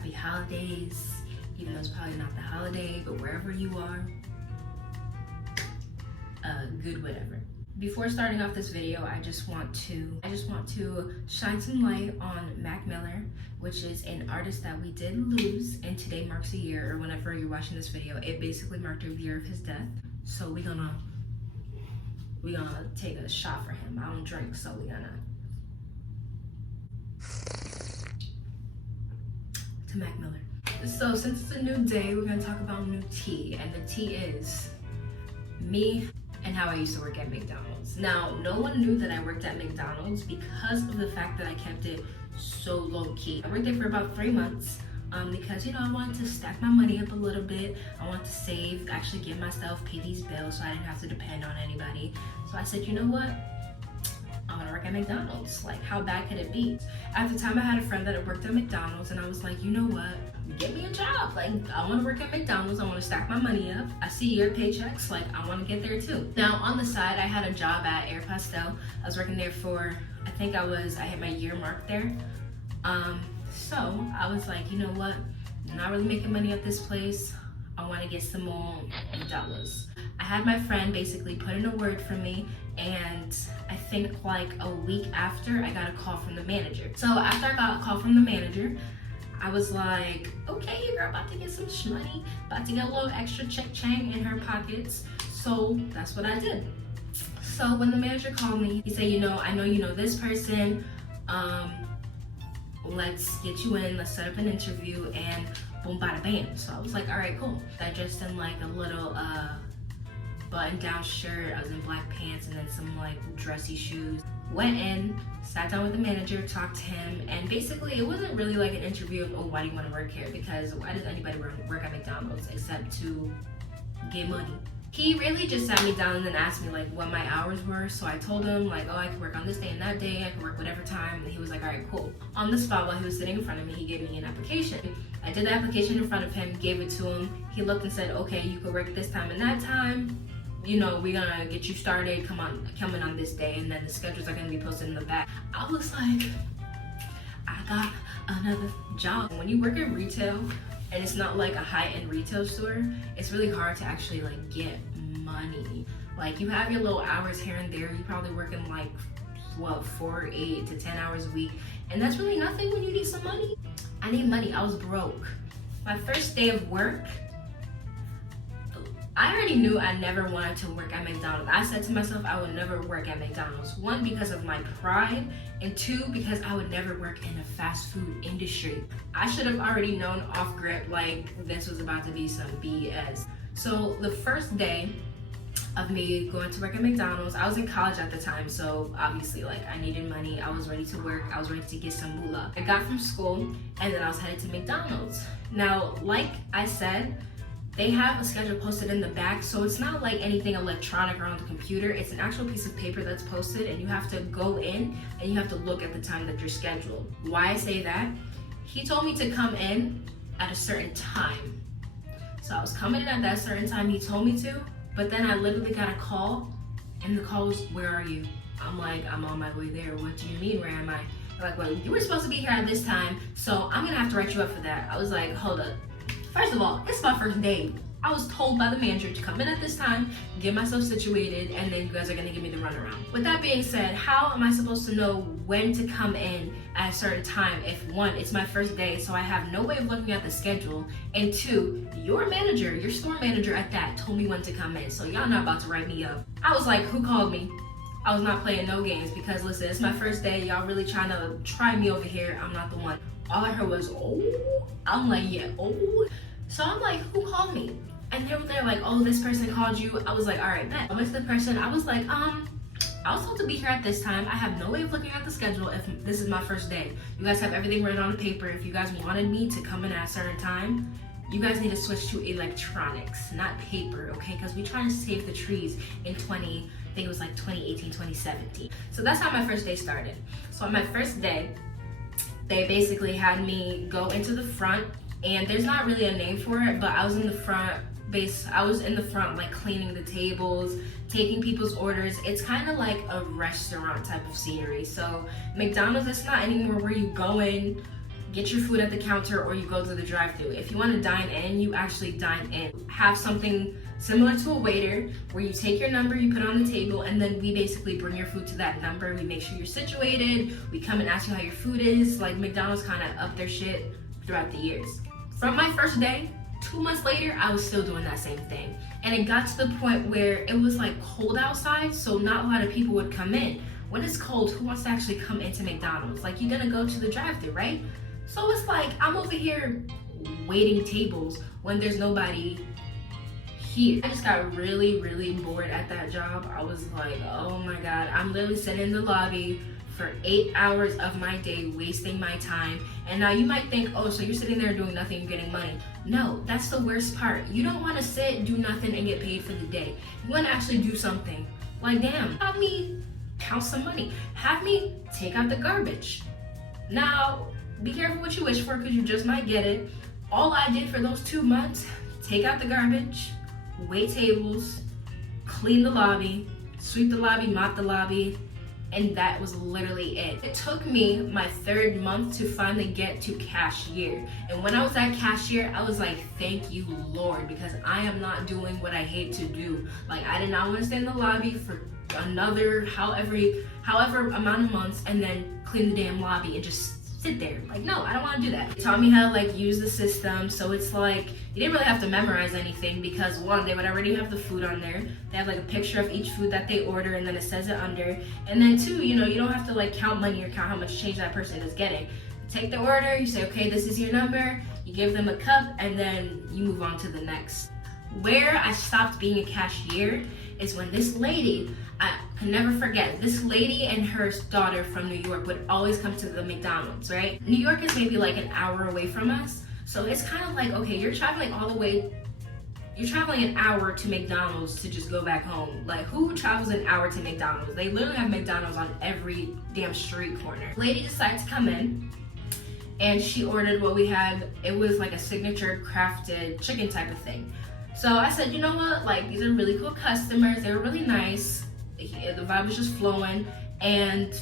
happy holidays, even though it's probably not the holiday, but wherever you are, good whatever. Before starting off this video, I just want to shine some light on Mac Miller, which is an artist that we did lose, and today marks a year, or whenever you're watching this video, it basically marked a year of his death. So we gonna take a shot for him. I don't drink, so we gonna to Mac Miller. So since it's a new day, we're gonna talk about new tea, and the tea is me and how I used to work at McDonald's. Now, no one knew that I worked at McDonald's because of the fact that I kept it so low key. I worked there for about 3 months because, you know, I wanted to stack my money up a little bit. I wanted to save, actually give myself, pay these bills so I didn't have to depend on anybody. So I said, you know what? I want to work at McDonald's. Like, how bad could it be? At the time, I had a friend that had worked at McDonald's, and I was like, you know what? Get me a job. Like, I want to work at McDonald's. I want to stack my money up. I see your paychecks. Like, I want to get there too. Now, on the side, I had a job at Air Pastel. I was working there for, I hit my year mark there. So I was like, you know what? I'm not really making money at this place. I want to get some more dollars. I had my friend basically put in a word for me, and I think like a week after, I got a call from the manager. So after I got a call from the manager, I was like, okay, your girl about to get some shmoney, about to get a little extra chang in her pockets. So that's what I did. So when the manager called me, he said, you know, I know you know this person. Let's get you in, let's set up an interview, and boom, bada bam. So I was like, all right, cool. I dressed in like a little button-down shirt. I was in black pants and then some like dressy shoes. Went in, sat down with the manager, talked to him, and basically it wasn't really like an interview of, oh, why do you want to work here? Because why does anybody work at McDonald's except to get money? He really just sat me down and then asked me like what my hours were. So I told him like, oh, I can work on this day and that day. I can work whatever time. And he was like, all right, cool. On the spot while he was sitting in front of me, he gave me an application. I did the application in front of him, gave it to him. He looked and said, okay, you could work this time and that time. You know, we're gonna get you started, coming on this day, and then the schedules are gonna be posted in the back. I was like, I got another job. When you work in retail, and it's not like a high-end retail store, it's really hard to actually like get money. Like, you have your little hours here and there. You probably working like, what, 4, 8 to 10 hours a week, and that's really nothing when you need some money. I need money. I was broke. My first day of work, I already knew I never wanted to work at McDonald's. I said to myself I would never work at McDonald's. 1, because of my pride, and 2, because I would never work in a fast food industry. I should have already known off grip like this was about to be some BS. So the first day of me going to work at McDonald's, I was in college at the time, so obviously like I needed money. I was ready to work. I was ready to get some moolah. I got from school and then I was headed to McDonald's. Now, like I said, they have a schedule posted in the back, so it's not like anything electronic or on the computer. It's an actual piece of paper that's posted, and you have to go in and you have to look at the time that you're scheduled. Why I say that? He told me to come in at a certain time. So I was coming in at that certain time he told me to, but then I literally got a call, and the call was, where are you? I'm like, I'm on my way there. What do you mean, where am I? They're like, well, you were supposed to be here at this time, so I'm gonna have to write you up for that. I was like, hold up. First of all, it's my first day. I was told by the manager to come in at this time, get myself situated, and then you guys are gonna give me the runaround. With that being said, how am I supposed to know when to come in at a certain time if 1, it's my first day, so I have no way of looking at the schedule, and 2, your manager, your store manager at that, told me when to come in, so y'all not about to write me up. I was like, who called me? I was not playing no games because listen, it's my first day. Y'all really trying to try me over here. I'm not the one. All I heard was, oh. I'm like, yeah, oh. So I'm like, who called me? And they were there like, oh, this person called you. I was like, all right, bet. I went to the person. I was like, I was told to be here at this time. I have no way of looking at the schedule if this is my first day. You guys have everything written on the paper. If you guys wanted me to come in at a certain time, you guys need to switch to electronics, not paper, okay? Because we're trying to save the trees in 2018, 2017. So that's how my first day started. So on my first day, they basically had me go into the front, and there's not really a name for it, but I was in the front like cleaning the tables, taking people's orders. It's kind of like a restaurant type of scenery. So McDonald's, it's not anymore where you go in, get your food at the counter or you go to the drive-thru. If you want to dine in, you actually dine in. Have something similar to a waiter where you take your number, you put it on the table, and then we basically bring your food to that number. We make sure you're situated. We come and ask you how your food is. Like, McDonald's kind of upped their shit throughout the years. From my first day, 2 months later, I was still doing that same thing. And it got to the point where it was like cold outside, so not a lot of people would come in. When it's cold, who wants to actually come into McDonald's? Like, you're gonna go to the drive-thru, right? So it's like, I'm over here waiting tables when there's nobody here. I just got really, really bored at that job. I was like, oh my God, I'm literally sitting in the lobby for 8 hours of my day, wasting my time. And now you might think, oh, so you're sitting there doing nothing, you're getting money. No, that's the worst part. You don't wanna sit, do nothing, and get paid for the day. You wanna actually do something. Like, damn, have me count some money. Have me take out the garbage. Now, be careful what you wish for, because you just might get it. All I did for those 2 months, take out the garbage, wait tables, clean the lobby, sweep the lobby, mop the lobby, and that was literally it. It took me my 3rd month to finally get to cashier. And when I was at cashier, I was like, thank you, Lord, because I am not doing what I hate to do. Like, I did not want to stay in the lobby for another however amount of months and then clean the damn lobby and just sit there. Like, no, I don't want to do that. They taught me how to like use the system, so it's like you didn't really have to memorize anything, because one, they would already have the food on there. They have like a picture of each food that they order, and then it says it under. And then two, you know, you don't have to like count money or count how much change that person is getting. You take the order, you say, okay, this is your number, you give them a cup, and then you move on to the next. Where I stopped being a cashier is when this lady, I can never forget, this lady and her daughter from New York would always come to the McDonald's, right? New York is maybe like an hour away from us. So it's kind of like, okay, you're traveling all the way, you're traveling an hour to McDonald's to just go back home. Like, who travels an hour to McDonald's? They literally have McDonald's on every damn street corner. Lady decided to come in and she ordered what we had. It was like a signature crafted chicken type of thing. So I said, you know what, like, these are really cool customers. They were really nice. The vibe was just flowing, and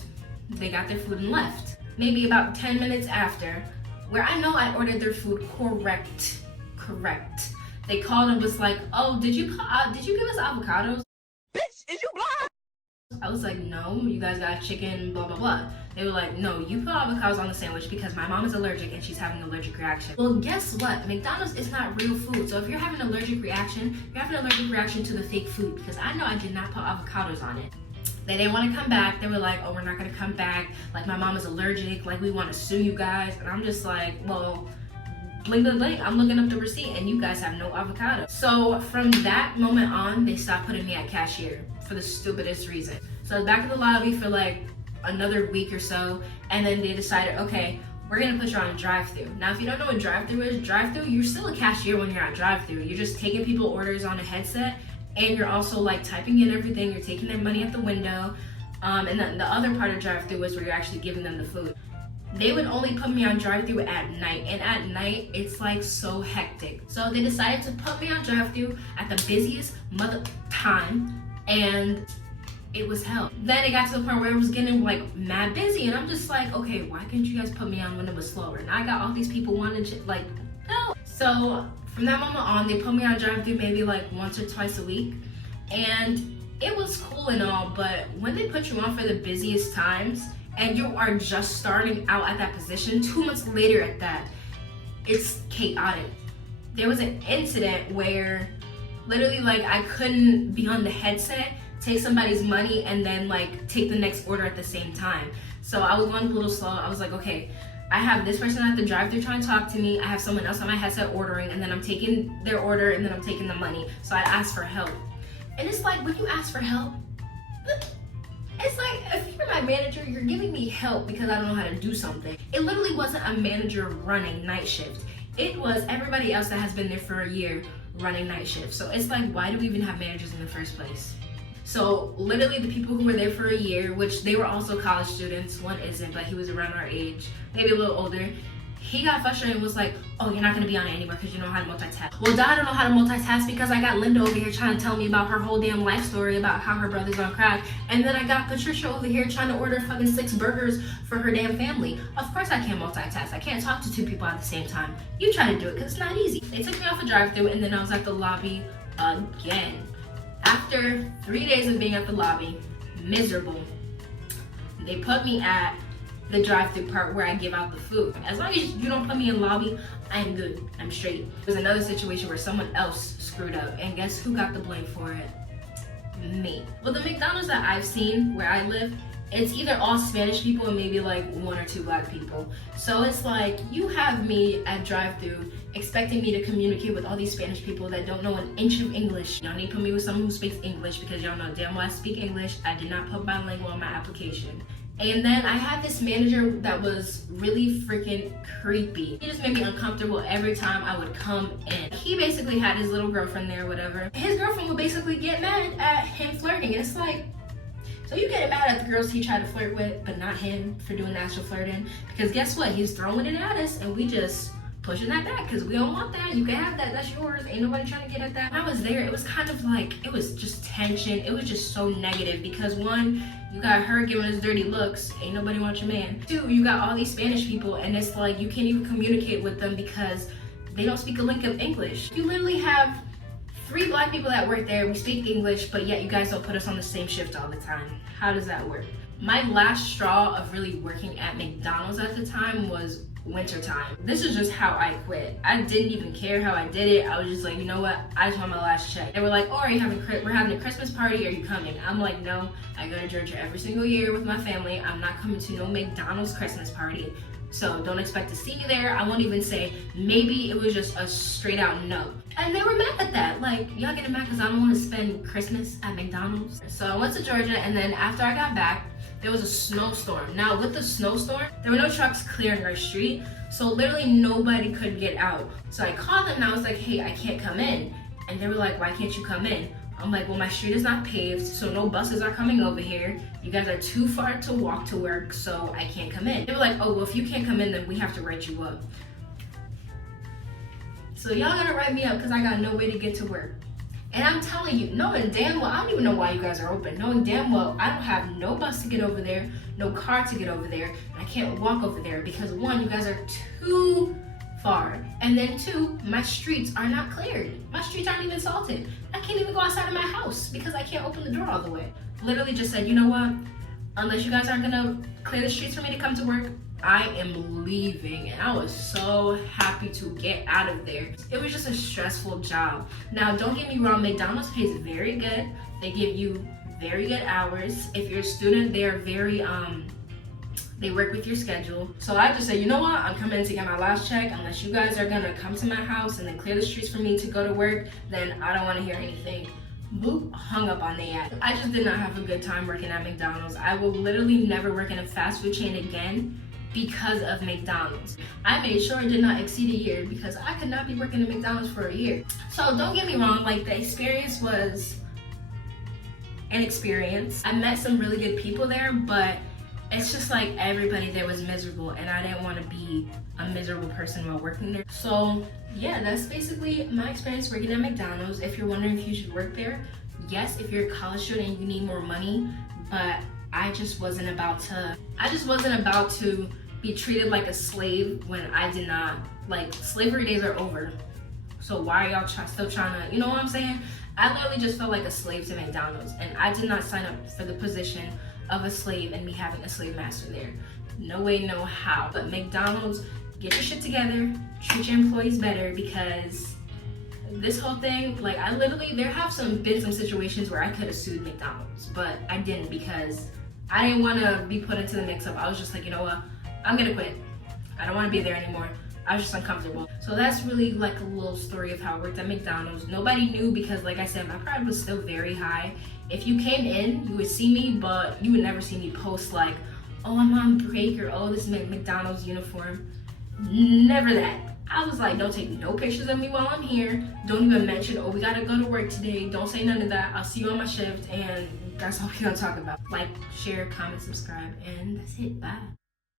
they got their food and left. Maybe about 10 minutes after, where I know I ordered their food correct. They called and was like, oh, did you give us avocados? Bitch, is you blind? I was like, no, you guys got chicken, blah, blah, blah. They were like, no, you put avocados on the sandwich because my mom is allergic and she's having an allergic reaction. Well, guess what? McDonald's is not real food. So if you're having an allergic reaction, you're having an allergic reaction to the fake food, because I know I did not put avocados on it. They didn't want to come back. They were like, oh, we're not going to come back. Like, my mom is allergic. Like, we want to sue you guys. And I'm just like, well, bling, bling, bling. I'm looking up the receipt and you guys have no avocado. So from that moment on, they stopped putting me at cashier for the stupidest reason. So I was back in the lobby for like another week or so, and then they decided, okay, we're gonna put you on a drive-thru. Now, if you don't know what drive-thru is, drive-thru, you're still a cashier when you're at drive-thru. You're just taking people orders on a headset, and you're also like typing in everything. You're taking their money at the window, and then the other part of drive-thru is where you're actually giving them the food. They would only put me on drive-thru at night, and at night it's like so hectic. So they decided to put me on drive-thru at the busiest mother time, and it was hell. Then it got to the point where it was getting like mad busy, and I'm just like, okay, why can't you guys put me on when it was slower? And I got all these people wanting to, like, no. So from that moment on, they put me on drive-thru maybe like once or twice a week, and it was cool and all, but when they put you on for the busiest times and you are just starting out at that position, 2 months later at that, it's chaotic. There was an incident where literally like I couldn't be on the headset, take somebody's money, and then like take the next order at the same time. So I was going a little slow. I was like, okay, I have this person at the drive-thru trying to talk to me. I have someone else on my headset ordering, and then I'm taking their order, and then I'm taking the money. So I asked for help. And it's like, when you ask for help, it's like, if you're my manager, you're giving me help because I don't know how to do something. It literally wasn't a manager running night shift. It was everybody else that has been there for a year running night shift. So it's like, why do we even have managers in the first place? So literally the people who were there for a year, which they were also college students, one isn't, but he was around our age, maybe a little older. He got frustrated and was like, oh, you're not gonna be on it anymore because you know how to multitask. Well, I don't know how to multitask because I got Linda over here trying to tell me about her whole damn life story about how her brother's on crack. And then I got Patricia over here trying to order fucking 6 burgers for her damn family. Of course I can't multitask. I can't talk to 2 people at the same time. You try to do it because it's not easy. They took me off a drive-thru and then I was at the lobby again. After 3 days of being at the lobby, miserable, they put me at the drive-thru part where I give out the food. As long as you don't put me in lobby, I'm good, I'm straight. There's another situation where someone else screwed up, and guess who got the blame for it? Me. Well, the McDonald's that I've seen where I live, it's either all Spanish people and maybe like 1 or 2 black people. So it's like, you have me at drive-thru expecting me to communicate with all these Spanish people that don't know an inch of English. Y'all need to put me with someone who speaks English because y'all know damn well I speak English. I did not put bilingual on my application. And then I had this manager that was really freaking creepy. He just made me uncomfortable every time I would come in. He basically had his little girlfriend there or whatever. His girlfriend would basically get mad at him flirting. And it's like, so you get mad at the girls he tried to flirt with, but not him for doing the actual flirting? Because guess what? He's throwing it at us and we just pushing that back because we don't want that. You can have that, that's yours. Ain't nobody trying to get at that. When I was there, it was kind of like, it was just tension. It was just so negative because 1, you got her giving us dirty looks. Ain't nobody want your man. 2, you got all these Spanish people and it's like, you can't even communicate with them because they don't speak a lick of English. You literally have 3 black people that work there. We speak English, but yet you guys don't put us on the same shift all the time. How does that work? My last straw of really working at McDonald's at the time was wintertime. This is just how I quit. I didn't even care how I did it. I was just like, you know what? I just want my last check. They were like, oh, we're having a Christmas party. Are you coming? I'm like, no. I go to Georgia every single year with my family. I'm not coming to no McDonald's Christmas party. So don't expect to see me there. I won't even say maybe. It was just a straight out no. And they were mad at that. Like, y'all getting mad because I don't want to spend Christmas at McDonald's. So I went to Georgia and then after I got back, there was a snowstorm. Now with the snowstorm, there were no trucks clearing our street. So literally nobody could get out. So I called them and I was like, hey, I can't come in. And they were like, why can't you come in? I'm like, well, my street is not paved, so no buses are coming over here. You guys are too far to walk to work, so I can't come in. They were like, oh, well, if you can't come in, then we have to write you up. So y'all gotta write me up because I got no way to get to work. And I'm telling you, knowing damn well, I don't even know why you guys are open. Knowing damn well, I don't have no bus to get over there, no car to get over there, and I can't walk over there because 1, you guys are too far. And then 2, my streets are not cleared. My streets aren't even salted. I can't even go outside of my house because I can't open the door all the way. Literally just said, you know what? Unless you guys aren't gonna clear the streets for me to come to work, I am leaving. And I was so happy to get out of there. It was just a stressful job. Now, don't get me wrong, McDonald's pays very good. They give you very good hours. If you're a student, they're very, they work with your schedule. So I just said, you know what? I'm coming to get my last check. Unless you guys are gonna come to my house and then clear the streets for me to go to work, then I don't wanna hear anything. Boop, hung up on the ad. I just did not have a good time working at McDonald's. I will literally never work in a fast food chain again because of McDonald's. I made sure it did not exceed a year because I could not be working at McDonald's for a year. So don't get me wrong, like the experience was an experience. I met some really good people there, but it's just like everybody there was miserable and I didn't want to be a miserable person while working there. So yeah, that's basically my experience working at McDonald's. If you're wondering if you should work there, yes, if you're a college student and you need more money, but I just wasn't about to be treated like a slave when I did not. Like, slavery days are over. So why are y'all still trying to, you know what I'm saying? I literally just felt like a slave to McDonald's and I did not sign up for the position of a slave and me having a slave master there. No way, no how. But McDonald's, get your shit together, treat your employees better because this whole thing, like there have been some situations where I could have sued McDonald's, but I didn't because I didn't want to be put into the mix-up. I was just like, you know what, I'm gonna quit. I don't want to be there anymore. I was just uncomfortable. So that's really like a little story of how I worked at McDonald's. Nobody knew because like I said, my pride was still very high. If you came in, you would see me, but you would never see me post like, oh, I'm on break or oh, this is McDonald's uniform. Never that. I was like, don't take no pictures of me while I'm here. Don't even mention, oh, we gotta go to work today. Don't say none of that. I'll see you on my shift and that's all we're gonna talk about. Like, share, comment, subscribe, and that's it. Bye.